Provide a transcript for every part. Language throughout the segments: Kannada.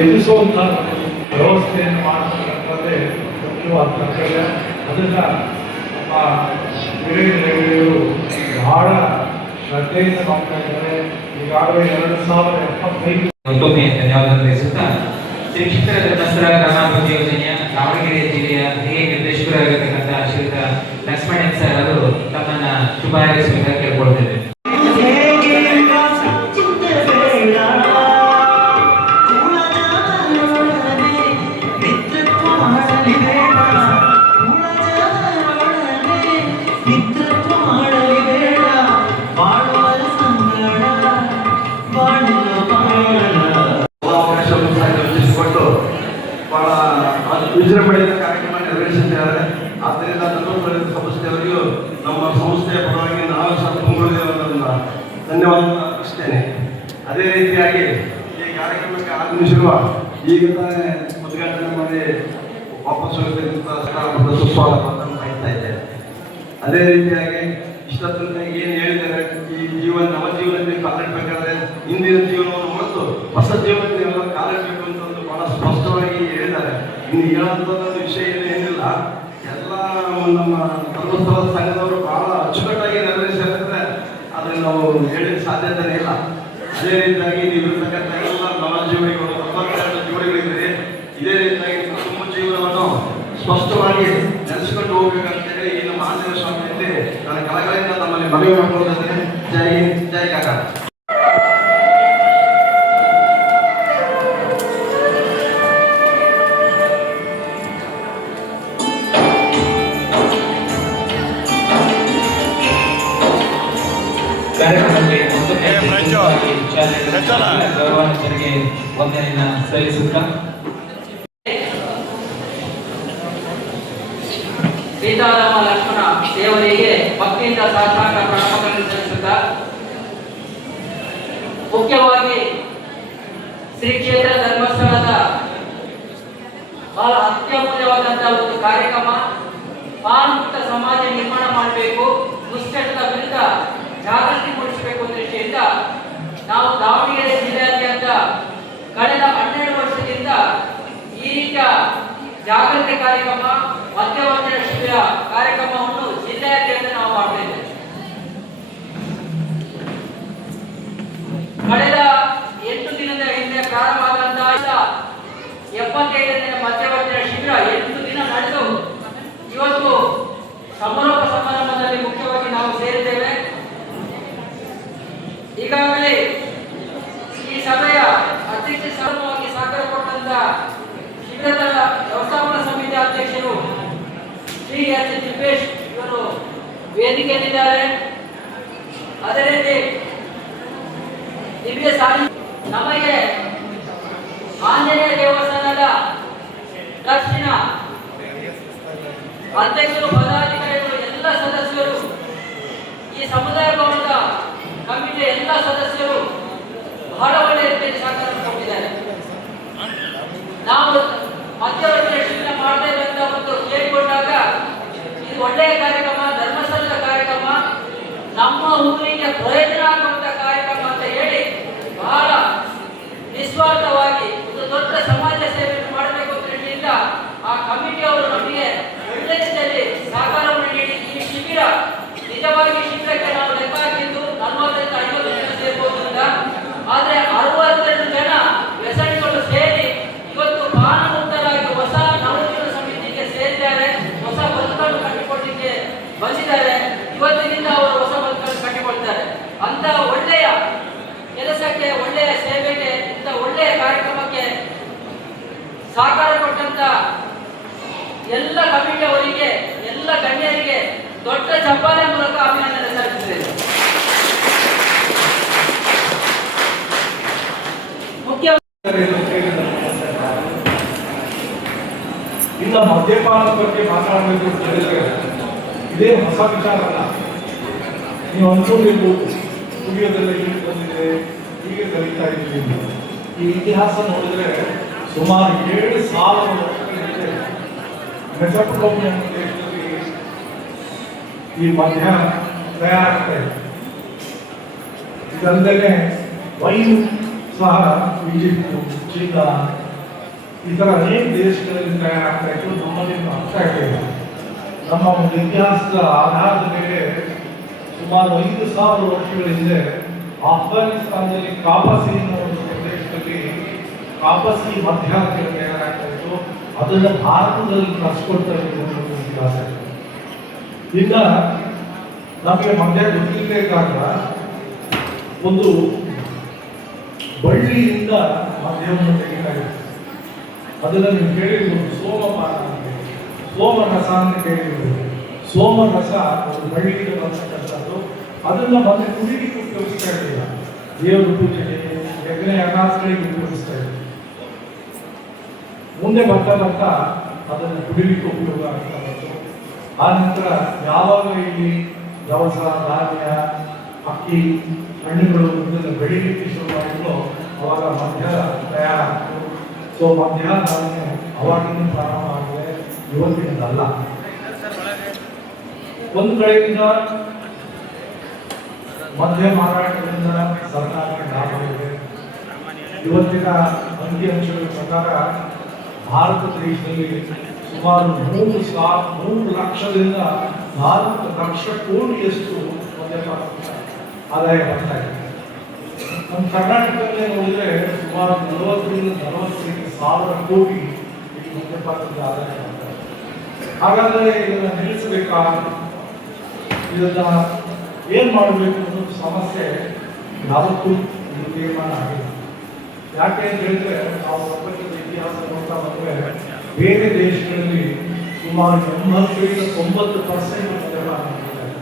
ಎದುರಿಸುವಂಥ ವ್ಯವಸ್ಥೆಯನ್ನು ಮಾಡತಕ್ಕಂಥದ್ದೇ ಮುಖ್ಯವಾದ ಕರ್ತವ್ಯ. ಅದನ್ನು ನಮ್ಮ ವೀರೇಂದ್ರ ಹೆಗ್ಗಡೆಯವರು ಬಹಳ ಶ್ರದ್ಧೆಯಿಂದ ಮಾಡ್ತಾ ಇದ್ದಾರೆ. ಈಗಾಗಲೇ 2075 ಮತ್ತೊಮ್ಮೆ ಧನ್ಯವಾದ ತಿಳಿಸುತ್ತಾ ಶ್ರೀ ಕ್ಷೇತ್ರ ಧರ್ಮಸ್ಥಳ ಗ್ರಾಮಾಭಿವೃದ್ಧಿ ಯೋಜನೆಯ ದಾವಣಗೆರೆ ಜಿಲ್ಲೆಯ ಹಿರಿಯ ನಿರ್ದೇಶಕರಾಗಿರ್ತಕ್ಕಂಥ ಶ್ರೀಯುತ ಲಕ್ಷ್ಮಣ್ ಸರ್ ಅವರು ತಮ್ಮನ್ನ ಶುಭ ಹಾರೈಸಬೇಕಾಗಿ ಕೇಳ್ಕೊಳ್ತೇವೆ. ವಿಜೃಂಭಣೆಯ ಕಾರ್ಯಕ್ರಮ ನೆರವೇರಿಸಿದ್ದಾರೆ. ಆದ್ದರಿಂದ ಧರ್ಮಸ್ಥಳ ಸಂಸ್ಥೆಯವರಿಗೂ ನಮ್ಮ ಸಂಸ್ಥೆಯ ಪರವಾಗಿ ನಾನು ಸಂಪೂರ್ಣ ಧನ್ಯವಾದ ಅರ್ಪಿಸ್ತೇನೆ. ಅದೇ ರೀತಿಯಾಗಿ ಈ ಕಾರ್ಯಕ್ರಮಕ್ಕೆ ಆಗಮಿಸಿರುವ ಈಗ ತಾನೇ ಉದ್ಘಾಟನೆ ಮಾಡಿ ವಾಪಸ್ ಹೋಗುತ್ತಿರುವಂತಹ ಸುಸ್ವಾಗತವನ್ನು ಬಯಸ್ತಾ ಇದ್ದೇನೆ. ಅದೇ ರೀತಿಯಾಗಿ ಇಷ್ಟೊತ್ತಂತ ಏನು ಹೇಳಿದ್ದಾರೆ, ಈ ನಮ್ಮ ಜೀವನದಲ್ಲಿ ಕಾಲಿಡಬೇಕಾದ್ರೆ ಹಿಂದಿನ ಜೀವನವನ್ನು ಮತ್ತು ಹೊಸ ಜೀವನದಲ್ಲಿ ಎಲ್ಲ ಕಾಲಿಡಬೇಕು ಅಂತ ಒಂದು ಬಹಳ ಸ್ಪಷ್ಟವಾಗಿ ಹೇಳಿದ್ದಾರೆ. ಇನ್ನು ಹೇಳುವಂಥದ್ದು ವಿಷಯ ಏನಿಲ್ಲ, ಎಲ್ಲ ನಮ್ಮ ಧರ್ಮಸ್ಥಳ ಸಂಘದವರು ಬಹಳ ಅಚ್ಚುಕಟ್ಟಾಗಿ ನೆರವೇರಿಸಿದ್ರೆ ಅದನ್ನು ನಾವು ಹೇಳಿದ ಸಾಧ್ಯತೆನೇ ಇಲ್ಲ. ಅದೇ ರೀತಿಯಾಗಿ ನೀವು ಇರ್ತಕ್ಕಂಥ ಎಲ್ಲ ನವ ಜೀವನಿಗಳು 92 ಜೋಡಿಗಳಿದ್ದೀರಿ. ಇದೇ ರೀತಿಯಾಗಿ ಕುಟುಂಬ ಜೀವನವನ್ನು ಸ್ಪಷ್ಟವಾಗಿ ನೆಲೆಸಿಕೊಂಡು ಹೋಗ್ಬೇಕಂತೇಳಿ ಈ ನಮ್ಮ ಆಂಜನೇಯ ಸ್ವಾಮಿಯಲ್ಲಿ ನನ್ನ ಕಳಕಳಿಯಿಂದ ನಮ್ಮಲ್ಲಿ ಮನವಿ ಮಾಡಿಕೊಂಡಿದ್ದೇನೆ. ಜೈ ಹಿಂದ್, ಜೈ ಕಾಕ. ಗೌರವಾನ್ವಿತರಿಗೆ ವಂದನೆಯನ್ನು ಸಲ್ಲಿಸುತ್ತಾ ಸೀತಾರಾಮ ಲಕ್ಷ್ಮಣ ದೇವರಿಗೆ ಭಕ್ತಿಯಿಂದ ಸಾಷ್ಟಾಂಗ ಪ್ರಣಾಮಗಳನ್ನು ಸಲ್ಲಿಸುತ್ತಾ, ಮುಖ್ಯವಾಗಿ ಶ್ರೀ ಕ್ಷೇತ್ರ ಧರ್ಮಸ್ಥಳದ ಬಹಳ ಅತ್ಯಮೂಲ್ಯವಾದಂತಹ ಒಂದು ಕಾರ್ಯಕ್ರಮ, ಪಾನ್ಮುಕ್ತ ಸಮಾಜ ನಿರ್ಮಾಣ ಮಾಡಬೇಕು, ದುಶ್ಚಟದ ವಿರುದ್ಧ ಜಾಗೃತಿ ಮೂಡಿಸಬೇಕು ದೃಷ್ಟಿಯಿಂದ ನಾವು ದಾವಣಗೆರೆ ಜಿಲ್ಲೆಯಾದ್ಯಂತ ಕಳೆದ 12 ವರ್ಷದಿಂದ ಈ ರೀತಿಯ ಜಾಗೃತಿ ಕಾರ್ಯಕ್ರಮ, ಮದ್ಯವಂಚನ ಶಿಬಿರ ಕಾರ್ಯಕ್ರಮವನ್ನು ಜಿಲ್ಲೆಯಾದ್ಯಂತ ನಾವು ಮಾಡ್ತಾ ಇದ್ದೇವೆ. ಕಳೆದ 8 ದಿನದ ಹಿಂದೆ ಪ್ರಾರಂಭ ಆದಂತಹ 75ನೇ ಮದ್ಯವಂಚನ ಶಿಬಿರ 8 ದಿನ ನಡೆದು ಇವತ್ತು ಸಮಾರೋಪ ಸಮಾರಂಭದಲ್ಲಿ ಮುಖ್ಯವಾಗಿ ನಾವು ಸೇರಿದ್ದೇವೆ. ಈಗಾಗಲೇ ಈ ಸಭೆಯ ಅಧ್ಯಕ್ಷ ಸ್ಥಾನವಾಗಿ ಸಹಕಾರ ಕೊಟ್ಟಂತ ಶಿಬಿರದ ವ್ಯವಸ್ಥಾಪನಾ ಸಮಿತಿ ಅಧ್ಯಕ್ಷರು ಶ್ರೀ ಎಚ್ ತಿಪ್ಪೇಶ್ ಇವರು ವೇದಿಕೆಯಲ್ಲಿದ್ದಾರೆ. ಅದೇ ರೀತಿ ದಿವ್ಯ ಸಾರಿ ನಮಗೆ ಆಂಜನೇಯ ದೇವಸ್ಥಾನದ ಟ್ರಸ್ಟಿನ ಅಧ್ಯಕ್ಷರು, ಪದಾಧಿಕಾರಿಗಳು, ಎಲ್ಲ ಸದಸ್ಯರು, ಈ ಸಮುದಾಯ ಭವನದ ಕಮಿಟಿಯ ಎಲ್ಲ ಸದಸ್ಯರು ಬಹಳ ಒಳ್ಳೆಯ ರೀತಿಯಲ್ಲಿ ಸಹಕಾರ ಕೊಟ್ಟಿದ್ದಾರೆ. ನಾವು ಮಧ್ಯವರ್ತಿ ಶಿಬಿರ ಮಾಡ್ತೇವೆ ಅಂತ ಒಂದು ಕೇಳಿಕೊಂಡಾಗ ಇದು ಒಳ್ಳೆಯ ಕಾರ್ಯಕ್ರಮ, ಧರ್ಮಸ್ಥಳದ ಕಾರ್ಯಕ್ರಮ, ನಮ್ಮ ಊರಿಗೆ ಪ್ರಯೋಜನ ಆಗುವಂತ ಕಾರ್ಯಕ್ರಮ ಅಂತ ಹೇಳಿ ಬಹಳ ನಿಸ್ವಾರ್ಥವಾಗಿ ಒಂದು ದೊಡ್ಡ ಸಮಾಜ ಸೇವೆಯನ್ನು ಮಾಡಬೇಕು ಅಂತ ಹೇಳಿಲ್ಲ ಆ ಕಮಿಟಿಯವರು ನಮಗೆ ಒಳ್ಳೆಯ ರೀತಿಯಲ್ಲಿ ಸಹಕಾರವನ್ನು ನೀಡಿ ಈ ಶಿಬಿರ ನಿಜವಾಗಿ ಶಿಬಿರಕ್ಕೆ ನಾವು ಲೆಕ್ಕ ಹಾಕಿದ್ದು 40ರಿಂದ 50 ಜನ ಸೇರ್ಬೋದು ಅಂತ, ಆದ್ರೆ 62 ಜನ ವ್ಯಸನಿಗಳು ಸೇರಿ ಇವತ್ತು ಪಾನ ಮುಕ್ತರಾಗಿ ಹೊಸ ನವಜೀವನ ಸಮಿತಿಗೆ ಸೇರಿದ್ದಾರೆ, ಹೊಸ ಬದುಕನ್ನು ಕಟ್ಟಿಕೊಳ್ಳಲಿಕ್ಕೆ ಬಂದಿದ್ದಾರೆ. ಇವತ್ತಿನಿಂದ ಅವರು ಹೊಸ ಬದುಕನ್ನು ಕಟ್ಟಿಕೊಳ್ತಾರೆ. ಅಂತ ಒಳ್ಳೆಯ ಕೆಲಸಕ್ಕೆ, ಒಳ್ಳೆಯ ಸೇವೆಗೆ, ಇಂಥ ಒಳ್ಳೆಯ ಕಾರ್ಯಕ್ರಮಕ್ಕೆ ಸಹಕಾರ ಕೊಟ್ಟಂತ ಎಲ್ಲ ಕಮಿಟಿಯವರಿಗೆ, ಎಲ್ಲ ಗಣ್ಯರಿಗೆ ದೊಡ್ಡ ಚಪ್ಪಾಳೆ ಮೂಲಕ ಅಭಿನಂದನೆ ಸಲ್ಲಿಸುತ್ತೇವೆ. ಇಲ್ಲ, ಮದ್ಯಪಾನದ ಬಗ್ಗೆ ಮಾತಾಡಬೇಕು ಅಂತ ಹೇಳಿದ್ರೆ ಇದೇ ಹೊಸ ವಿಚಾರ ಅಲ್ಲ. ನೀವು ಅನ್ಕೊಂಡಿರ್ಬೋದು ಕುಡಿಯೋದೆಲ್ಲ ಈಗ ಬಂದಿದೆ, ಹೀಗೆ ಕಲಿತಾ ಇದ್ದೀವಿ. ಈ ಇತಿಹಾಸ ನೋಡಿದ್ರೆ ಸುಮಾರು 7,000 ವರ್ಷಗಳ ಹಿಂದೆ ಮೆಸೊಪೊಟೇಮಿಯಾ ದೇಶದಲ್ಲಿ ಈ ಮದ್ಯ ತಯಾರಾಗ್ತಾ ಇದೆ. ಇದಲ್ಲದೆ ವೈನ್ ಸಹ ಈಜಿಪ್ಟ್, ಚೀನಾ, ಈ ಥರ ಅನೇಕ ದೇಶಗಳಲ್ಲಿ ತಯಾರಾಗ್ತಾ ಇತ್ತು, ನಮ್ಮಲ್ಲಿ ಇನ್ನೂ ಆಗ್ತಾ ಇರಲಿಲ್ಲ. ನಮ್ಮ ಒಂದು ಇತಿಹಾಸದ ಆಧಾರದ ಮೇಲೆ ಸುಮಾರು 5,000 ವರ್ಷಗಳ ಹಿಂದೆ ಆಫ್ಘಾನಿಸ್ತಾನದಲ್ಲಿ ಕಾಪಸಿ ಅನ್ನೋ ಒಂದು ಪ್ರದೇಶದಲ್ಲಿ ಕಾಪಸಿ ಮಧ್ಯಾಹ್ನ ತಯಾರಾಗ್ತಾ ಇತ್ತು. ಅದನ್ನು ಭಾರತದಲ್ಲಿ ಕಳಿಸ್ಕೊಡ್ತಾ ಇತ್ತು ಒಂದು ಇತಿಹಾಸ. ಇನ್ನ ನಮಗೆ ಮಧ್ಯ ಗೊತ್ತಿರಬೇಕಾಗ ಒಂದು ಬಳ್ಳಿಯಿಂದ ಮದ್ಯವನ್ನು ತೆಗೆಯಲಾಗಿದೆ. ಅದನ್ನು ನೀವು ಕೇಳಿರ್ಬೋದು, ಸೋಮಪಾನ ಅಂತ, ಸೋಮರಸ ಅಂತ ಕೇಳಿರ್ಬೋದು. ಸೋಮರಸ ಒಂದು ಬಳ್ಳಿಯಿಂದ ಬರ್ತಕ್ಕಂಥದ್ದು. ಅದನ್ನು ಮತ್ತೆ ಕುಡಿಲಿಕ್ಕೆ ಉಪಯೋಗಿಸ್ತಾ ಇರಲಿಲ್ಲ, ದೇವರ ಪೂಜೆಗೆ, ಯಜ್ಞ ಯಾಗಾಸಗಳಿಗೆ ಉಪಯೋಗಿಸ್ತಾ ಇದ್ರು. ಮುಂದೆ ಬರ್ತಾ ಬರ್ತಾ ಅದನ್ನು ಕುಡಿಲಿಕ್ಕೆ ಉಪಯೋಗ ಆಗ್ತಾ ಬಂತು. ಆ ನಂತರ ಯಾವಾಗ ಇಲ್ಲಿ ದವಸ, ಧಾನ್ಯ, ಅಕ್ಕಿ, ಹಣ್ಣುಗಳು ಇದನ್ನು ಬೆಳಿಲಿಕ್ಕೆ ಶುರು ಮಾಡಿದ್ರು, ಅವಾಗ ಮದ್ಯ ತಯಾರಾಗ್ತು. ಸೊ ಮದ್ಯ ಧಾನ್ಯ ಅವಾಗಿನ ಪ್ರಾರಂಭ ಆಗಿದೆ, ಇವತ್ತಿನದಲ್ಲ. ಒಂದು ಕಡೆಯಿಂದ ಮದ್ಯ ಮಾರಾಟದಿಂದ ಸರ್ಕಾರಕ್ಕೆ ಲಾಭ ಇದೆ. ಇವತ್ತಿನ ಅಂಕಿಅಂಶಗಳ ಪ್ರಕಾರ ಭಾರತ ದೇಶದಲ್ಲಿ ಸುಮಾರು 3 ಲಕ್ಷದಿಂದ 4 ಲಕ್ಷ ಕೋಟಿಯಷ್ಟು ಮದ್ಯಪಾನ ಆದಾಯ ಬರ್ತಾ ಇದೆ. ನಮ್ಮ ಕರ್ನಾಟಕದಲ್ಲೇ ನೋಡಿದ್ರೆ ಸುಮಾರು 40,000 ಕೋಟಿ ಈ ಮದ್ಯಪಾನದ ಆದಾಯ ಬರ್ತಾ ಇದೆ. ಹಾಗಾದರೆ ಇದನ್ನು ನಿಲ್ಲಿಸಬೇಕಾ, ಇದನ್ನ ಏನ್ ಮಾಡಬೇಕು ಅನ್ನೋದು ಸಮಸ್ಯೆ ಯಾವತ್ತೂ ಇದು ತೀರ್ಮಾನ ಆಗಿಲ್ಲ. ಯಾಕೆ ಅಂತ ಹೇಳಿದ್ರೆ, ನಾವು ಪ್ರಪಂಚದ ಇತಿಹಾಸ ನೋಡ್ತಾ ಬಂದ್ರೆ ಬೇರೆ ದೇಶಗಳಲ್ಲಿ ಸುಮಾರು 80-90% ಮದ್ಯಪಾನ ಮಾಡಿದ್ದಾರೆ.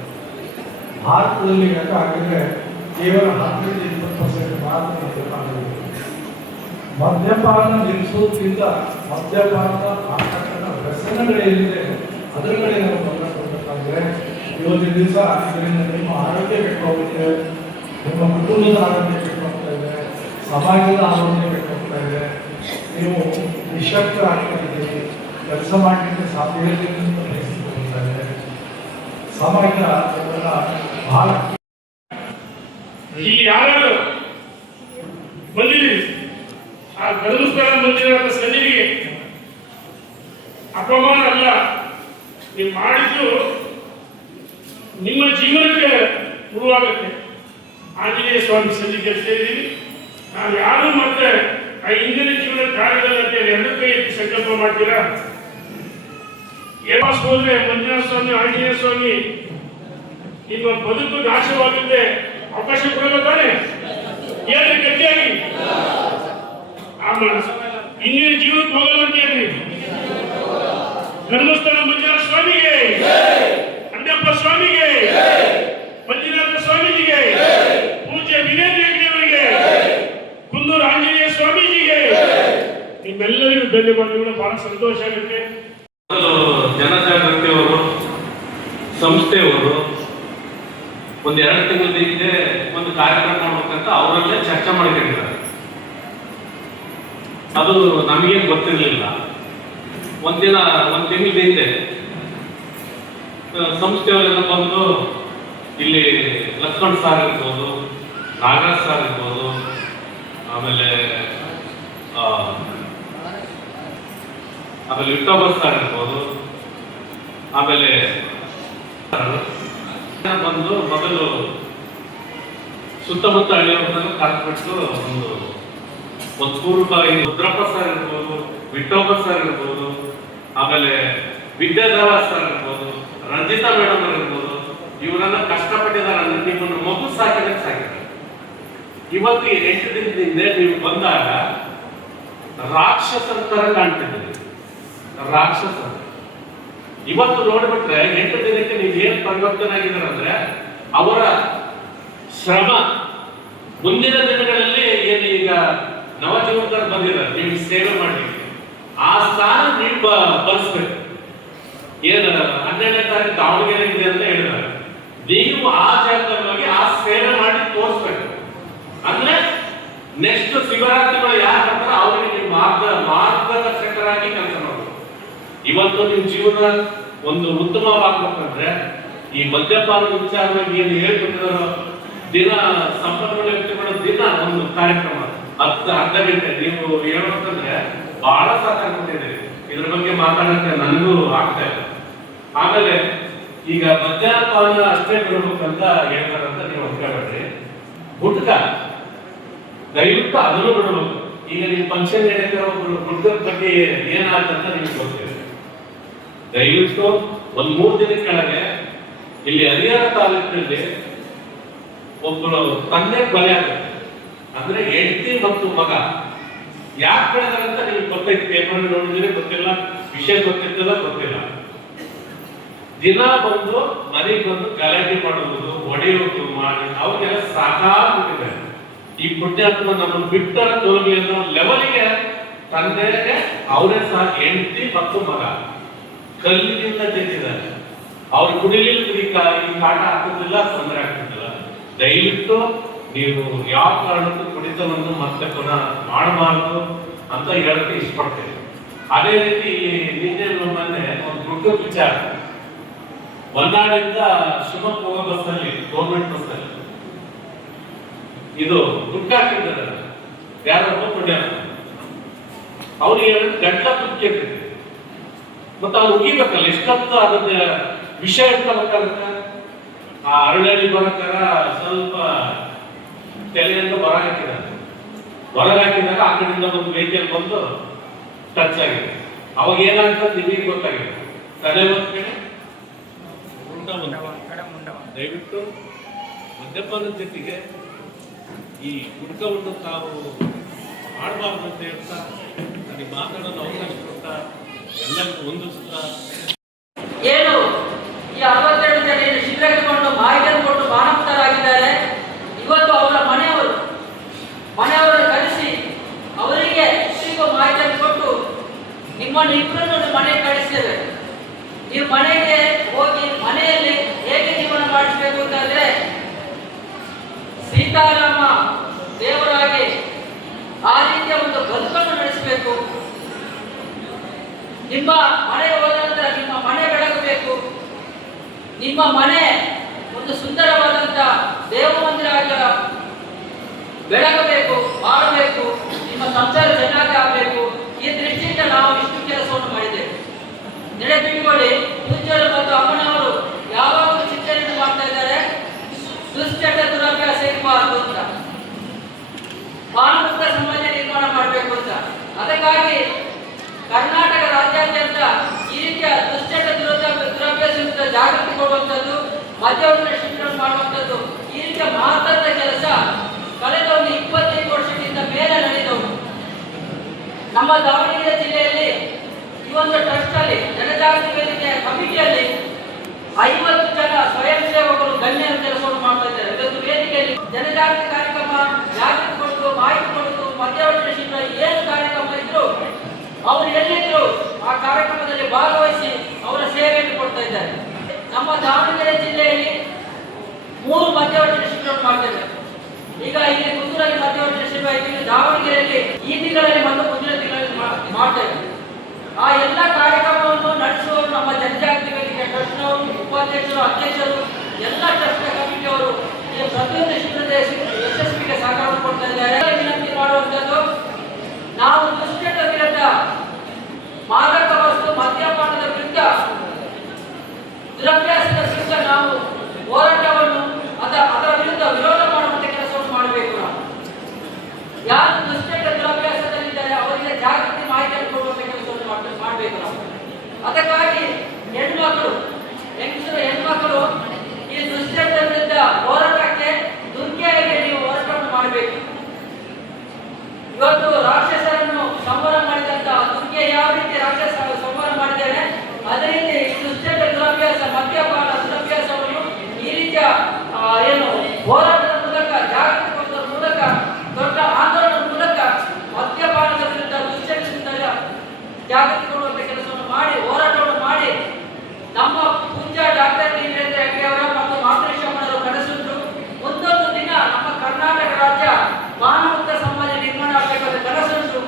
ಭಾರತದಲ್ಲಿ ಯಾಕೆ ಆಗಿದ್ರೆ ಕೇವಲ 10-20% ಮಾತ್ರ ಮದ್ಯಪಾನ ಇದೆ. ಮದ್ಯಪಾನ ನಿಲ್ಲಿಸೋದ್ರಿಂದ ಮದ್ಯಪಾನದ ಆಗ್ತಕ್ಕಂಥ ವ್ಯಸನಗಳೇನಿದೆ ಅದರ ಕಡೆ ನಾವು ಗಮನ ಕೊಡಬೇಕಾದ್ರೆ, ಇವತ್ತಿನ ದಿವಸ ಇದರಿಂದ ನಿಮ್ಮ ಆರೋಗ್ಯ ಕೆಟ್ಟೋಗುತ್ತೆ, ನಿಮ್ಮ ಕುಟುಂಬದ ಆರೋಗ್ಯ ಕೆಟ್ಟೋಗ್ತಾ ಇದೆ, ಸಮಾಜದ ಆರೋಗ್ಯ ಕೆಟ್ಟೋಗ್ತಾ ಇದೆ. ನೀವು ನಿಶಕ್ತರಾಗ್ತಿದ್ದೀರಿ, ಕೆಲಸ ಮಾಡಲಿಕ್ಕೆ ಸಾಧ್ಯತೆ ಹೋಗ್ತಾ ಇದೆ. ಸಮಾಜ ಅದನ್ನ ಬಹಳ ಇಲ್ಲಿ ಯಾರು ಬಂದಿದ್ದೀರಿ, ಆ ಧರ್ಮಸ್ಥಳ ಬಂದಿರೋ ಸನ್ನಿಧಿಗೆ ಅಪಮಾನ ಅಲ್ಲ. ನೀವು ಮಾಡಿದ್ದು ನಿಮ್ಮ ಜೀವನಕ್ಕೆ ಉರುವಾಗುತ್ತೆ. ಆಂಜನೇಯ ಸ್ವಾಮಿ ಸನ್ನಿಧಿಗೆ ಸೇರಿದ್ದೀವಿ. ನಾವು ಯಾರು ಮತ್ತೆ ಆ ಹಿಂದಿನ ಜೀವನ ಕಾರ್ಯದಲ್ಲಿ ಅಂತೇಳಿ 2 ಕೈ ಎತ್ತಿ ಸಂಕಲ್ಪ ಮಾಡ್ತೀರಾ? ಏವಾಸ್ ಹೋದ್ರೆ ಮಂಜುನಾಥ ಸ್ವಾಮಿ, ಆಂಜನೇಯ ಸ್ವಾಮಿ ನಿಮ್ಮ ಬದುಕು ನಾಶವಾಗುತ್ತೆ ಅವಕಾಶ ಕೊಡಲ್ಲ ತಾನೆ? ಏನ್ರಿ ಗಟ್ಟಿಯಾಗಿ ಇಂದಿನ ಜೀವನಕ್ಕೆ ಹೋಗಲ್ಲ ಅಂತ ಹೇಳ್ರಿ. ಧರ್ಮಸ್ಥಳ ಮಂಜುನಾಥ ಸ್ವಾಮಿಗೆ, ಅಂಡಪ್ಪ ಸ್ವಾಮಿಗೆ, ಮಂಜುನಾಥ ಸ್ವಾಮೀಜಿಗೆ, ಪೂಜ್ಯ ವಿನೇಂದ್ರ ಹೆಗ್ಡೆಯವರಿಗೆ, ಕುಂದೂರು ಆಂಜನೇಯ ಸ್ವಾಮೀಜಿಗೆ ನಿಮ್ಮೆಲ್ಲರಿಗೂ ಧನ್ಯವಾದಗಳು. ಬಹಳ ಸಂತೋಷ ಆಗುತ್ತೆ. ಜನಜಾಗೃತಿಯವರು, ಸಂಸ್ಥೆಯವರು 1-2 ತಿಂಗಳ ಹಿಂದೆ ಒಂದು ಕಾರ್ಯಕ್ರಮ ಮಾಡ್ಬೇಕಂತ ಅವರಲ್ಲೇ ಚರ್ಚೆ ಮಾಡ್ಕೊಂಡಿದ್ದಾರೆ. ಅದು ನಮಗೇನು ಗೊತ್ತಿರಲಿಲ್ಲ. ಒಂದು ತಿಂಗಳ ಹಿಂದೆ ಸಂಸ್ಥೆಯವರೆಲ್ಲ ಬಂದು ಇಲ್ಲಿ ಲಕ್ಷ್ಮಣ್ ಸಾರ್ ಇರ್ಬೋದು, ನಾಗರಾಜ್ ಸಾರ್ ಇರ್ಬೋದು, ಆಮೇಲೆ ವಿಕ್ಟೋಬರ್ ಸಾರ್ ಇರ್ಬೋದು, ಆಮೇಲೆ ಬಂದು ಮೊದಲು ಸುತ್ತಮುತ್ತ ಹಳ್ಳಿಯವ್ರನ್ನೆಲ್ಲ ಕರೆದ್ಬಿಟ್ಟು ಒಂದು ಪೂರ್ವ ರುದ್ರಪ್ಪ ಸರ್ ಇರ್ಬೋದು, ವಿಕ್ಟೋಬರ್ ಸರ್ ಇರ್ಬೋದು, ಆಮೇಲೆ ವಿದ್ಯಾಧರ ಸರ್ ಇರ್ಬೋದು, ರಂಜಿತಾ ಮೇಡಮ್ ಇರ್ಬೋದು, ಇವರೆಲ್ಲ ಕಷ್ಟಪಟ್ಟಿದ್ದಾರೆ. ನಿಮ್ಮನ್ನು ಮಗು ಸಾಕಿದಾಗ ಸಾಕಿದ್ದಾರೆ. ಇವತ್ತು 8 ದಿನದ ಹಿಂದೆ ನೀವು ಬಂದಾಗ ರಾಕ್ಷಸರ ತರ ಕಾಣ್ತಿದ್ದೀರಿ, ರಾಕ್ಷಸರು. ಇವತ್ತು ನೋಡ್ಬಿಟ್ರೆ 8 ದಿನಕ್ಕೆ ನೀವು ಏನ್ ಪರಿವರ್ತನೆ ಆಗಿದ್ದಾರೆ ಅಂದ್ರೆ ಅವರ ಶ್ರಮ. ಮುಂದಿನ ದಿನಗಳಲ್ಲಿ ಏನು ಈಗ ನವಜೀವನದಲ್ಲಿ ಬಂದಿದ್ದಾರೆ, ನೀವು ಸೇವೆ ಮಾಡಲಿಕ್ಕೆ ಆ ಸ್ಥಾನ ನೀವು ಬಳಸ್ಬೇಕು. ಏನು 12ನೇ ತಾರೀಕು ದಾವಣಗೆರೆ ಇದೆ ಅಂತ ಹೇಳಿದ್ದಾರೆ, ನೀವು ಆ ಜಾಗದಲ್ಲಿ ಆ ಸೇವೆ ಮಾಡಿ ತೋರಿಸ್ಬೇಕು. ಅಂದ್ರೆ ನೆಕ್ಸ್ಟ್ ಶಿವರಾತ್ರಿಗಳು ಯಾರು ಬರ್ತಾರ ಅವರಿಗೆ ನೀವು ಮಾರ್ಗದರ್ಶಕರಾಗಿ ಕೆಲಸ ಮಾಡಬೇಕು. ಇವತ್ತು ನಿಮ್ಮ ಜೀವನ ಒಂದು ಉತ್ತಮವಾಗಬೇಕಂದ್ರೆ ಈ ಮದ್ಯಪಾನದ ವಿಚಾರವಾಗಿ ಏನು ಹೇಳ್ಕೊಟ್ಟಿದಾರೋ, ದಿನ ಸಂಪನ್ಮೂಲ ವ್ಯಕ್ತಿಗಳು ದಿನ ಒಂದು ಕಾರ್ಯಕ್ರಮ ಅರ್ಧ ಗಂಟೆ ನೀವು ಹೇಳೋದಂದ್ರೆ ಬಹಳ ಸಾಕಾಗ್ಬಿಟ್ಟಿದೆ. ಇದ್ರ ಬಗ್ಗೆ ಮಾತಾಡಕ್ಕೆ ನನಗೂ ಆಗ್ತಾ ಇಲ್ಲ. ಆಮೇಲೆ ಈಗ ಮದ್ಯಪಾನ ಅಷ್ಟೇ ಬಿಡಬೇಕಂತ ಹೇಳ್ತಾರಂತ ನೀವು ಅನ್ಕೊಬೇಡ್ರಿ. ಗುಟ್ಕ ದಯವಿಟ್ಟು ಅದನ್ನು ಬಿಡಬೇಕು. ಈಗ ನೀವು ಫಂಕ್ಷನ್ ಹೇಳಿದ್ರೆ ಒಬ್ರು ಗುಟ್ಕದ ಬಗ್ಗೆ ಏನಾಗ್ತಂತ ನಿಮ್ಗೆ ಗೊತ್ತಿದೆ. ದಯವಿಟ್ಟು ಒಂದ್ 3 ದಿನದ ಕೆಳಗೆ ಇಲ್ಲಿ ಹರಿಹರ ತಾಲೂಕಿನಲ್ಲಿ ಒಬ್ಬರು ತಂದೆ ಕೊಲೆ ಆಗುತ್ತೆ. ಅಂದ್ರೆ ಹೆಂಡತಿ ಮತ್ತು ಮಗ ಯಾಕೆ ಬೆಳೆದಾರಂತ ನಿಮ್ಗೆ ಗೊತ್ತೈತಿ, ಪೇಪರ್ ನೋಡಿದ್ರೆ ಗೊತ್ತಿಲ್ಲ, ವಿಷಯ ಗೊತ್ತಿಲ್ಲ. ದಿನ ಬಂದು ಮನೆಗೆ ಬಂದು ಗಲಾಟೆ ಮಾಡುವುದು, ಹೊಡೆಯುವುದು ಮಾಡಿ ಅವ್ರಿಗೆಲ್ಲ ಸಾಕಾಗ್ಬಿಟ್ಟಿದೆ. ಈ ಪುಣ್ಯಾತ್ಮ ನಮ್ಮನ್ನು ಬಿಟ್ಟರ ತೋರ್ಲಿ ಅನ್ನೋ ಲೆವೆಲ್ಗೆ ತಂದೆಗೆ ಅವರೇ ಸಹ ಹೆಂಡತಿ ಮತ್ತು ಮಗ ಕಲ್ಲಿನಿಂದ ತೆಗೆದಿದ್ದಾರೆ. ಅವ್ರು ಕುಡಿಲಿಲ್ಲ, ಈ ಕಾಟ ಹಾಕೋದಿಲ್ಲ, ತೊಂದರೆ ಆಗ್ತಿದ್ದಿಲ್ಲ. ದಯವಿಟ್ಟು ನೀವು ಯಾವ ಕಾರಣಕ್ಕೂ ಕುಡಿತವನ್ನು ಮತ್ತೆ ಪುನಃ ಮಾಡಬಾರ್ದು ಅಂತ ಹೇಳಕ್ಕೆ ಇಷ್ಟಪಡ್ತೇನೆ. ಅದೇ ರೀತಿ ನಿನ್ನೆ ಮೊನ್ನೆ ಒಂದು ದುಡ್ಡು ವಿಚಾರ, ಹೊನ್ನಾಳಿಂದ ಶಿವಮೊಗ್ಗ ಹೋಗೋ ಬಸ್ಸಲ್ಲಿ, ಗೌರ್ಮೆಂಟ್ ಬಸ್ಸಲ್ಲಿ ಇದು ದುಡ್ಡು ಹಾಕಿದ್ದಾರೆ. ಯಾರೊಬ್ಬ ಪುಣ್ಯಾತ್ಮ ಅವ್ರಿಗೆ ಗಂಟ ದುಡ್ಡು ಕೇಳ್ತಿದ್ರು. ಮತ್ತೆ ಅವ್ರು ಉಗಿಬೇಕಲ್ಲ, ಎಷ್ಟೊತ್ತು ಅದನ್ನ ವಿಷಯ ಇಟ್ಕೋಬೇಕಾಗತ್ತ. ಆ ಅರಳಳ್ಳಿ ಬರಕ್ಕಾರ ಸ್ವಲ್ಪ ತೆಲೆಯಿಂದ ಹೊರಗೆ ಹಾಕಿದಾಗ ಆ ಕಡೆಯಿಂದ ಒಂದು ವೆಹಿಕಲ್ ಬಂದು ಟಚ್ ಆಗಿದೆ. ಅವಾಗ ಏನಾಗ್ತದೆ ನಿಮಗೆ ಗೊತ್ತಾಗಿದೆ. ತಲೆ ಒಂದ್ ಕಡೆ ದಯವಿಟ್ಟು ಮದ್ಯಪಾನದ ಜೊತೆಗೆ ಈ ಗುಡ್ಕವನ್ನು ತಾವು ಮಾಡಬಾರ್ದು ಅಂತ ಹೇಳ್ತಾ ನನಗೆ ಮಾತಾಡೋದು ಅವಕಾಶ ಕೊಡ್ತಾ ಎಲ್ಲರಿಗೂ ಹೊಂದಿಸ್ತಾ ಏನು ಈ 62 ಜನ ಏನು ಶಿಬಿರಗೊಂಡು ಮಾಹಿತಿಯನ್ನು ಕೊಟ್ಟು ಮಾನವತರಾಗಿದ್ದಾರೆ. ಇವತ್ತು ಅವರ ಮನೆಯವರು ಕರೆಸಿ ಅವರಿಗೆ ಮಾಹಿತಿಯನ್ನು ಕೊಟ್ಟು ನಿಮ್ಮನ್ನು ಇಬ್ಬರನ್ನು ಮನೆಗೆ ಕಳಿಸ್ತೇವೆ. ನೀವು ಮನೆಗೆ ಹೋಗಿ ಮನೆಯಲ್ಲಿ ಹೇಗೆ ಜೀವನ ಮಾಡಿಸಬೇಕು ಅಂತಂದ್ರೆ ಸೀತಾರಾಮ ದೇವರಾಗಿ ಆ ರೀತಿಯ ಒಂದು ಬದುಕನ್ನು ನಡೆಸಬೇಕು. ನಿಮ್ಮ ಮನೆಗೆ ಹೋದ ನಂತರ ನಿಮ್ಮ ಮನೆ ಬೆಳಗಬೇಕು. ನಿಮ್ಮ ಮನೆ ಒಂದು ಸುಂದರವಾದಂತ ದೇವ ಮಂದಿರ ಆಗಿ ಬೆಳಗಬೇಕು, ಮಾಡಬೇಕು. ನಿಮ್ಮ ಸಂಸಾರ ಚೆನ್ನಾಗಿ ಆಗಬೇಕು. ಈ ದೃಷ್ಟಿಯಿಂದ ನಾವು ಇಷ್ಟು ಕೆಲಸವನ್ನು ಮಾಡಿದ್ದೇವೆ. ನೆನಪಿಟ್ಟುಕೊಳ್ಳಿ, ಪೂಜ್ಯರು ಮತ್ತು ಅಮ್ಮನವರು ಯಾವಾಗಲೂ ಚಿಂತನೆಯನ್ನು ಮಾಡ್ತಾ ಇದ್ದಾರೆ, ದುಶ್ಚಟ ದುರಭ್ಯಾಸ ಇರಬಾರದು ಅಂತ, ಮಾನವತ ಸಮಾಜ ನಿರ್ಮಾಣ ಮಾಡಬೇಕು ಅಂತ. ಅದಕ್ಕಾಗಿ ಕರ್ನಾಟಕ ರಾಜ್ಯಾದ್ಯಂತ ಈ ರೀತಿಯ ದುಶ್ಚಟ ದುರಭ್ಯಾಸದಿಂದ ಜಾಗೃತಿ ಕೊಡುವಂಥದ್ದು, ಮದ್ಯವನ್ನು ಶಿಬಿರ ಮಾಡುವಂಥದ್ದು, ಈ ರೀತಿಯ ಮಹತ್ತದ ಕೆಲಸ ಕಳೆದ ಒಂದು 25 ವರ್ಷದಿಂದ ಮೇಲೆ ನಡೆದವು. ನಮ್ಮ ದಾವಣಗೆರೆ ಜಿಲ್ಲೆಯಲ್ಲಿ ಈ ಒಂದು ಟ್ರಸ್ಟ್ ಅಲ್ಲಿ ಜನಜಾಗೃತಿ ವೇದಿಕೆ ಕಮಿಟಿಯಲ್ಲಿ 50 ಜನ ಸ್ವಯಂ ಸೇವಕರು ಗಣ್ಯರ ಕೆಲಸವನ್ನು ಮಾಡ್ತಾ ಇದ್ದಾರೆ. ಇವತ್ತು ವೇದಿಕೆಯಲ್ಲಿ ಜನಜಾಗೃತಿ ಕಾರ್ಯಕ್ರಮ, ಜಾಗೃತಿ ಕೊಡುವುದು, ಮಾಹಿತಿ ಕೊಡುವುದು, ಮದ್ಯವನ್ನು ಶಿಬಿರ ಏನು ಕಾರ್ಯಕ್ರಮ ಇದ್ರು ಅವರು ಎಲ್ಲಿದ್ರು ಆ ಕಾರ್ಯಕ್ರಮದಲ್ಲಿ ಭಾಗವಹಿಸಿ ಅವರ ಸೇವೆಯನ್ನು ಕೊಡ್ತಾ ಇದ್ದಾರೆ. ನಮ್ಮ ದಾವಣಗೆರೆ ಜಿಲ್ಲೆಯಲ್ಲಿ 3 ಮದ್ಯವರ್ಜನೆ ಶಿಬಿರವನ್ನು ಮಾಡ್ತೇವೆ. ಈಗ ಇಲ್ಲಿ ಪುತ್ತೂರಲ್ಲಿ ಮದ್ಯವರ್ಜನೆ ಶಿಬಿರ ಇಲ್ಲಿ ದಾವಣಗೆರೆಯಲ್ಲಿ ಈ ತಿಂಗಳಲ್ಲಿ ಮತ್ತು ಮುಂದಿನ ತಿಂಗಳಲ್ಲಿ ಮಾಡ್ತೇವೆ. ಆ ಎಲ್ಲ ಕಾರ್ಯಕ್ರಮವನ್ನು ನಡೆಸುವವರು ನಮ್ಮ ಜನಜಾಗೃತಿ ವೇದಿಕೆ ಟ್ರಸ್ಟ್ನವರು, ಉಪಾಧ್ಯಕ್ಷರು, ಅಧ್ಯಕ್ಷರು, ಎಲ್ಲ ಟ್ರಸ್ಟ್ ಕಮಿಟಿಯವರು ಈ ಪ್ರತಿಯೊಂದು ಶಿಬಿರದ ಯಶಸ್ವಿಗೆ ಸಹಕಾರ ಕೊಡ್ತಾ ಇದ್ದಾರೆ. ವಿನಂತಿ ಮಾಡುವಂಥದ್ದು, ನಾವು ದುಶ್ಚಟ ವಿರುದ್ಧ, ಮಾದಕ ವಸ್ತು ಮದ್ಯಪಾನದ ವಿರುದ್ಧ, ದುರಭ್ಯಾಸದ ವಿರುದ್ಧ ನಾವು ಹೋರಾಟವನ್ನು ಅದರ ವಿರುದ್ಧ ವಿರೋಧ ಮಾಡುವಂತ ಕೆಲಸವನ್ನು ಮಾಡಬೇಕು. ನಾವು ಯಾರು ದುಶ್ಚಟ ದುರಭ್ಯಾಸದಲ್ಲಿದ್ದಾರೆ ಅವರಿಗೆ ಜಾಗೃತಿ ಮಾಹಿತಿಯನ್ನು ಕೊಡುವಂತ ಕೆಲಸವನ್ನು ಮಾಡಬೇಕು. ನಾವು ಅದಕ್ಕಾಗಿ ಹೆಣ್ಮಕ್ಳು ಈ ದುಶ್ಚಟ ವಿರುದ್ಧ ಹೋರಾಟಕ್ಕೆ ದುರ್ಗೆಯಾಗಿ ನೀವು ಹೋರಾಟವನ್ನು ಮಾಡಬೇಕು. ಇವತ್ತು ರಾಕ್ಷಸರನ್ನು ಸಂಹಾರ ಮಾಡಿದಂತ ದುರ್ಗೆ ಯಾವ ರೀತಿ ರಾಕ್ಷಸ ಸಂಹಾರ ಮಾಡಿದ್ದೇನೆ, ಅದೇ ರೀತಿ ದುಶ್ಚಟ ದುರಭ್ಯಾಸ, ಮದ್ಯಪಾನ ದುರಭ್ಯಾಸವನ್ನು ಈ ರೀತಿಯ ಹೋರಾಟದ ಮೂಲಕ, ಜಾಗೃತಿ ಕೊಡುವುದರ ಮೂಲಕ, ದೊಡ್ಡ ಆಂದೋಲನದ ಮೂಲಕ ಮದ್ಯಪಾನದ ವಿರುದ್ಧ, ದುಶ್ಚಟದಿಂದ ಜಾಗೃತಿ ಕೊಡುವಂತ ಕೆಲಸವನ್ನು ಮಾಡಿ, ಹೋರಾಟವನ್ನು ಮಾಡಿ, ನಮ್ಮ ಪೂಜ್ಯ ಡಾಕ್ಟರ್ ವೀರೇಂದ್ರ ಹೆಗ್ಗಡೆ ಅವರ ಮತ್ತು ಮಾತೃಶಮ್ಮನವರು ಕನಸಿದ್ರು ಮುಂದೊಂದು ದಿನ ನಮ್ಮ ಕರ್ನಾಟಕ ರಾಜ್ಯ ಮಾನವತ ಸಮಾಜ ನಿರ್ಮಾಣ ಆಗಬೇಕಾದ ಕನಸುಂಟು.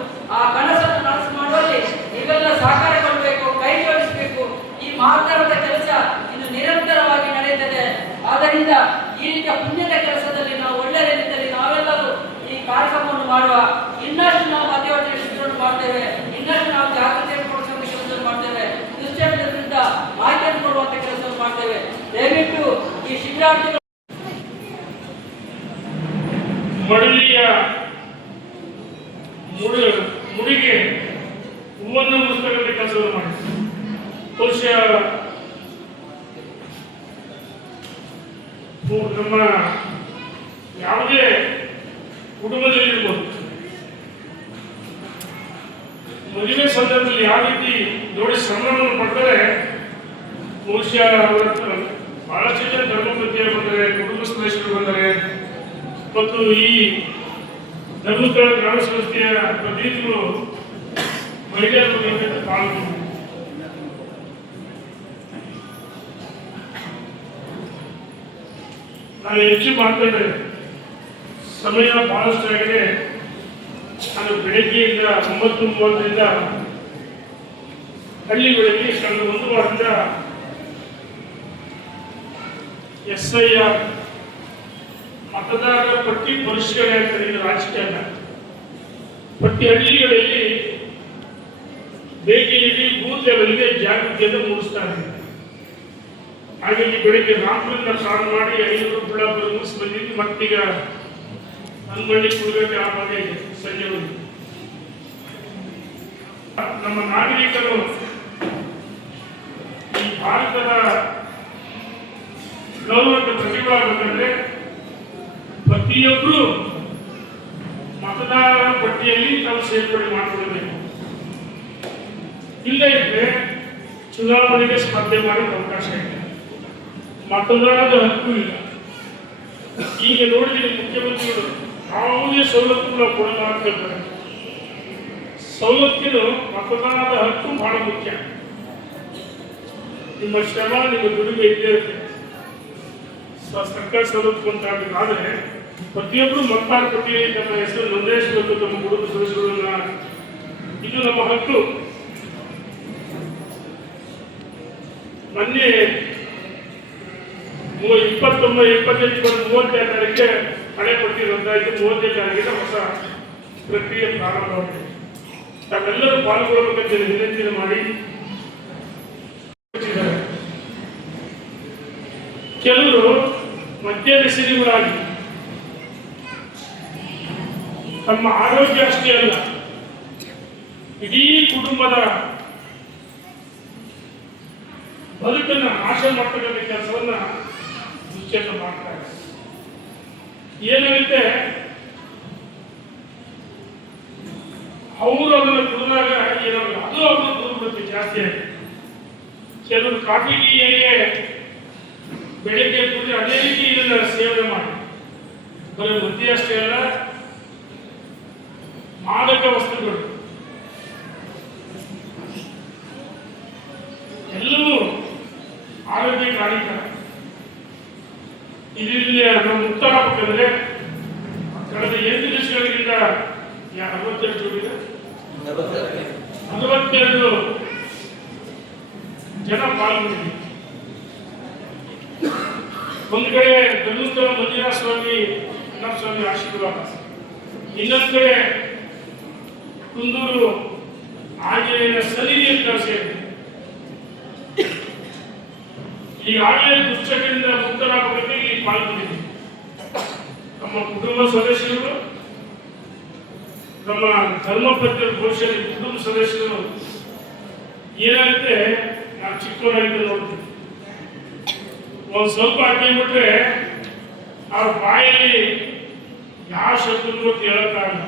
ಈ ಶಿಬಿರಾರ್ಥಿಗಳು ಮಡಲಿಯ ಮುಡಿಗೆ ಹೂವನ್ನು ಮುಡಿಸ್ತಕ್ಕಂಥ ಕೆಲಸವನ್ನು ಮಾಡಿ ಬಹುಶಃ ನಮ್ಮ ಯಾವುದೇ ಕುಟುಂಬದಲ್ಲಿರ್ಬೋದು ಮದುವೆ ಸಂದರ್ಭದಲ್ಲಿ ಯಾವ ರೀತಿ ನೋಡಿ ಶ್ರಮವನ್ನು ಪಡ್ತಾರೆ ಬಹುಶಃ ಬಹಳಷ್ಟು ಜನ ಧರ್ಮಪತಿಯರು ಬಂದರೆ ಕುಟುಂಬ ಸದಸ್ಯರು ಬಂದರೆ ಮತ್ತು ಈ ಧರ್ಮಸ್ಥಳ ಗ್ರಾಮ ಸಂಸ್ಥೆಯ ಪ್ರತಿನಿಧಿಗಳು ಮಹಿಳೆಯರ ಬಗ್ಗೆ ಪಾಲ್ಗೊಂಡು ನಾನು ಹೆಚ್ಚು ಮಾತಾಡಿದೆ ಸಮಯ ಬಹಳಷ್ಟು ಆಗಿದೆ. ನಾನು ಬೆಳಗ್ಗೆಯಿಂದ 9:30ರಿಂದ ಹಳ್ಳಿಗಳಲ್ಲಿ ಕಳೆದ 1 ವಾರದಿಂದ SIR ಮತದಾರರ ಪಟ್ಟಿ ಪರಿಷ್ಕರಣೆ ಆಗ್ತದೆ. ಇದು ರಾಜಕೀಯ ಪಟ್ಟಿ ಹಳ್ಳಿಗಳಲ್ಲಿ ಭೇಟಿ ನೀಡಿ ಬೂತ್ ಲೆವೆಲ್ಗೆ ಜಾಗೃತಿಯನ್ನು ಮೂಡಿಸ್ತಾರೆ. ಹಾಗಾಗಿ ಬೆಳಿಗ್ಗೆ 4ರಿಂದ ಸ್ಟಾರ್ಟ್ ಮಾಡಿ 5 ಬಳ್ಳಾಪುರ ಮುಗಿಸಿ ಬಂದಿದ್ದು ಮತ್ತೀಗ ಹನ್ಮಳ್ಳಿ ಕುಡುಗಟ್ಟೆ ಆ ಬಗ್ಗೆ ಇದೆ ಸಂಜೆವರೆಗೆ. ನಮ್ಮ ನಾಗರಿಕರು ಈ ಭಾರತದ ಗೌರವಕ್ಕೆ ಪ್ರತಿಭಾಗಬೇಕಂದ್ರೆ ಪ್ರತಿಯೊಬ್ಬರು ಮತದಾರರ ಪಟ್ಟಿಯಲ್ಲಿ ತಾವು ಸೇರ್ಪಡೆ ಮಾಡಿಕೊಳ್ಳಬೇಕು. ಇಲ್ಲ ಇದ್ರೆ ಚುನಾವಣೆಗೆ ಸ್ಪರ್ಧೆ ಮಾಡಲು ಅವಕಾಶ ಇದೆ. ಮತದಾನದ ಹಕ್ಕು ಇಲ್ಲ. ಈಗ ನೋಡಿದ್ರೆ ಮುಖ್ಯಮಂತ್ರಿಗಳು ಯಾವುದೇ ಸವಲತ್ತು ಕೊಡಲಾಗ್ತಿರ್ತಾರೆ. ಸವಲತ್ತಿನ ಮತದಾನದ ಹಕ್ಕು ಬಹಳ ಮುಖ್ಯ. ನಿಮ್ಮ ಶ್ರಮ ನಿಮ್ಮ ದುಡಿಮೆ ಇದ್ದೇ ಇರುತ್ತೆ. ಸರ್ಕಾರ ಸವಲತ್ತು ಕೊಂಡಾಗಬೇಕಾದ್ರೆ ಪ್ರತಿಯೊಬ್ಬರು ಮತದಾರ ಪಟ್ಟಿಯಲ್ಲಿ ತಮ್ಮ ಹೆಸರು ನೋಂದಾಯಿಸಬೇಕು, ತಮ್ಮ ಕುಟುಂಬ ಸದಸ್ಯರನ್ನ. ಇದು ನಮ್ಮ ಹಕ್ಕು. ಮೊನ್ನೆ 28 ತಾರೀಕಿಗೆ ಹಳೆ ಪಟ್ಟಿ ರದ್ದಾಯಿತು. 30 ತಾರೀಕಿಗೆ ಹೊಸ ಪ್ರಕ್ರಿಯೆ ಪ್ರಾರಂಭವಾಗಿದೆ. ತಾವೆಲ್ಲರೂ ಪಾಲ್ಗೊಳ್ಳಬೇಕಂತ ವಿನಂತಿಯನ್ನು ಮಾಡಿ ಕೆಲವರು ಮದ್ಯವ್ಯಸನಿಗಳಾಗಿ ತಮ್ಮ ಆರೋಗ್ಯ ಅಷ್ಟೇ ಅಲ್ಲ, ಇಡೀ ಕುಟುಂಬದ ಬದುಕನ್ನು ನಾಶ ಮಾಡ್ತಕ್ಕಂಥ ಕೆಲಸವನ್ನ ನಿಶ್ಚಯ ಮಾಡ್ತಾರೆ. ಏನಾಗುತ್ತೆ, ಅವರು ಅದನ್ನು ಕುಡಿದಾಗ ಏನಾಗಲ್ಲ, ಅದು ಅವ್ರನ್ನ ಕುಡಿದ್ಬಿಡುತ್ತೆ ಜಾಸ್ತಿ ಆಗಿ. ಕೆಲವರು ಕಾಫಿ ಟೀ ಹೇಗೆ ಬೆಳಿಗ್ಗೆ ಕುಡಿದ್ರೆ ಅದೇ ರೀತಿ ಇದನ್ನ ಸೇವನೆ ಮಾಡಿ ಬರೀ ಮದ್ಯ ಅಷ್ಟೇ ಅಲ್ಲ, ಮಾದಕ ವಸ್ತುಗಳು ಎಲ್ಲವೂ ಆರೋಗ್ಯಕ್ಕೆ ಹಾನಿಕರ. ಇದರಿಂದ ನಾವು ಮುಕ್ತ ಆಗಬೇಕಂದ್ರೆ ಕಳೆದ 8 ದಿವಸಗಳಿಂದ 42 ಜನ ಪಾಲ್ಗೊಂಡಿದ್ದೀವಿ. ಒಂದು ಕಡೆ ಧರ್ಮಸ್ಥಳ ಮಂಜುನಾಥ ಸ್ವಾಮಿ ಸ್ವಾಮಿ ಆಶೀರ್ವಾದ, ಇನ್ನೊಂದು ಕಡೆ ಕುಂದೂರು ಆಂಜನೇಯನ ಸನ್ನಿಧಿ ಅಂತ ಸೇರಿದೆ. ಈಗಾಗಲೇ ದುಶ್ಚಟದಿಂದ ಮುಕ್ತರಾಗಬೇಕು ಇಲ್ಲಿ ಪಾಲ್ಗೊಂಡಿದ್ದೀವಿ. ನಮ್ಮ ಕುಟುಂಬ ಸದಸ್ಯರು, ನಮ್ಮ ಧರ್ಮಪತ್ನಿಯರು, ಬಹುಶಃ ಕುಟುಂಬ ಸದಸ್ಯರು ಏನಾಗುತ್ತೆ, ನಾವು ಚಿಕ್ಕವರಾಗಿದ್ದು ನೋಡ್ತೀವಿ. ಒಂದು ಸ್ವಲ್ಪ ಹಾಕಿಬಿಟ್ರೆ ಅವ್ರ ಬಾಯಲ್ಲಿ ಯಾವ ಶಬ್ದಗಳು ಕೇಳಕ್ಕಾಗಲ್ಲ.